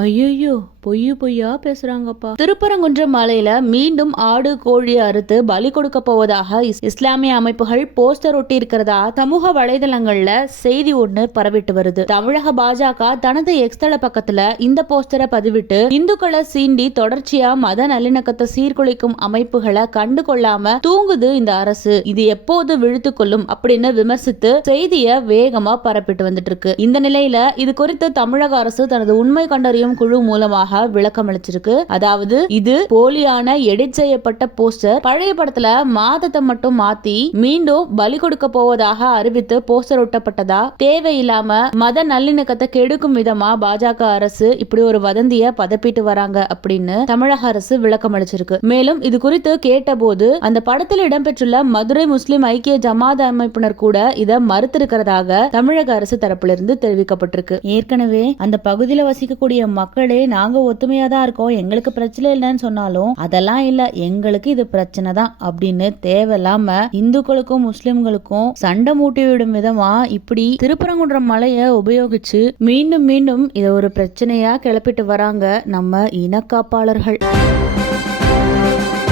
ஐயோ, பொய்யா பேசுறாங்கப்பா. திருப்பரங்குன்றம் மலையில மீண்டும் ஆடு கோழி அறுத்து பலி கொடுக்க போவதாக இஸ்லாமிய அமைப்புகள் போஸ்டர் ஒட்டி இருக்கிறதா சமூக வலைதளங்கள்ல செய்தி ஒண்ணு பரவிட்டு வருது. தமிழக பாஜக தனது எக்ஸ்தல பக்கத்துல இந்த போஸ்டரை பதிவிட்டு இந்துக்களை சீண்டி தொடர்ச்சியா மத நல்லிணக்கத்தை சீர்குலைக்கும் அமைப்புகளை கண்டு கொள்ளாம தூங்குது இந்த அரசு, இது எப்போது விழுத்து கொள்ளும் அப்படின்னு விமர்சித்து செய்தியை வேகமா பரப்பிட்டு வந்துட்டு இருக்கு. இந்த நிலையில இது குறித்து தமிழக அரசு தனது உண்மை கண்டறியும் குழு மூலமாக விளக்கம் அளிச்சிருக்கு. அதாவது இது போலியான எடிட் செய்யப்பட்ட போஸ்டர், பழைய படத்துல மாதத்தை மட்டும் மாத்தி மீண்டும் பலி கொடுக்க போவதாக அறிவித்து போஸ்டர் ஒட்டப்பட்டதா, தேவையில்லாம மத நல்லிணக்கத்தை கெடுக்கும் விதமா பாஜக அரசு இப்படி ஒரு வதந்திய பதப்பிட்டு வராங்க அப்படின்னு தமிழக அரசு விளக்கம் அளிச்சிருக்கு. மேலும் இது குறித்து கேட்டபோது அந்த படத்தில் இடம்பெற்றுள்ள மதுரை முஸ்லிம் ஐக்கிய ஜமாத் அமைப்பினர் கூட இதை மறுத்திருக்கிறதாக தமிழக அரசு தரப்பிலிருந்து தெரிவிக்கப்பட்டிருக்கு. ஏற்கனவே அந்த பகுதியில் வசிக்கக்கூடிய மக்களே நாங்க ஒத்துமையா தான் இருக்கோம், எங்களுக்கு பிரச்சனை இல்லைன்னு சொன்னாலும் அதெல்லாம் இல்ல, எங்களுக்கு இது பிரச்சனை தான் அப்படின்னு தேவையில்லாம இந்துக்களுக்கும் முஸ்லிம்களுக்கும் சண்டை மூட்டி விடும் விதமா இப்படி திருப்பரங்குன்றம் மலையை உபயோகிச்சு மீண்டும் இதை ஒரு பிரச்சனையா கிளப்பிட்டு வராங்க நம்ம இனக்காப்பாளர்கள்.